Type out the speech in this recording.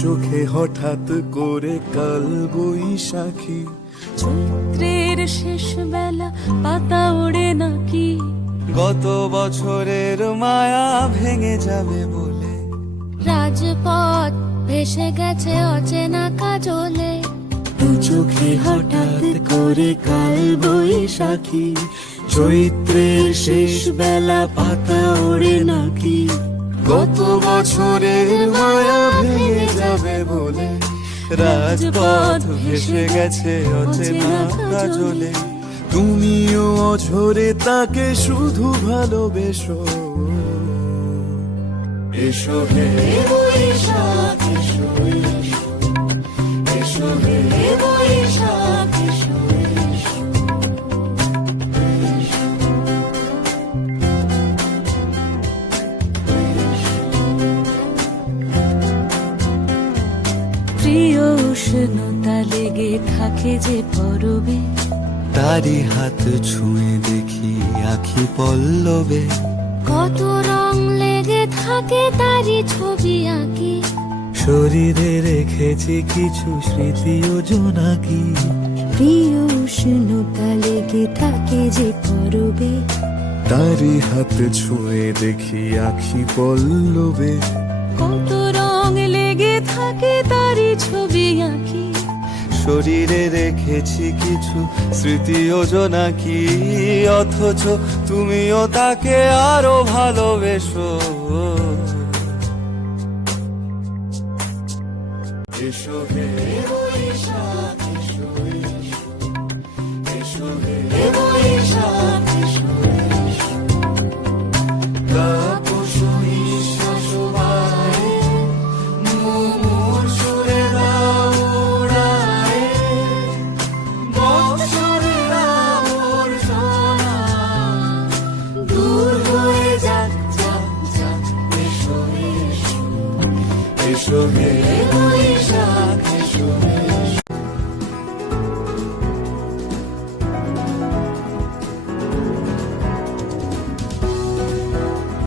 চোখে হঠাৎ করে কাল বৈশাখী, চৈত্রের শেষ বেলা পাতা ওড়ে নাকি, গত বছরের মায়া ভেঙে যাবে বলে, রাজপথ ভেসে গেছে অচেনা কাজলে, দু চোখে হঠাৎ করে কাল বৈশাখী, চৈত্রের শেষ বেলা পাতা ওড়ে নাকি, গত বছরের মায়া ভেঙে যাবে বলে, রাজপথ ভেসে গেছে অচেনা কাজলে। তুমিও অঝরে তাকে শুধু ভালোবেসো। এসো হে বৈশাখ এসো, এসো হে বৈশাখ এসো। প্রিয় উষ্ণতা লেগে থাকে যে পরবে, তারি হাত ছুঁয়ে দেখি আখি পল্লবে, কত রং লেগে থাকে তারই ছবি আঁকি, শরীরে রেখেছি কিছু স্মৃতি ও জোনাকি। প্রিয় উষ্ণতা লেগে থাকে যে পরবে, তারি হাত ছুঁয়ে দেখি আখি পল্লবে, কত রং লেগে থাকে তারই ছবি আঁকি, শরীরে রেখেছি কিছু স্মৃতি ও জোনাকি। অথচ তুমিও তাকে আরো ভালোবেসো। এসো হে বৈশাখ এসো, এসো হে বৈশাখ এসো। তাপস নিঃশ্বাস বাড়ে, মুমুর সুরে দাও উড়ায়ে, বৎসরের আবর্জনা দূর হয়ে যাক যাক যাক। এসো এসো, এসো হে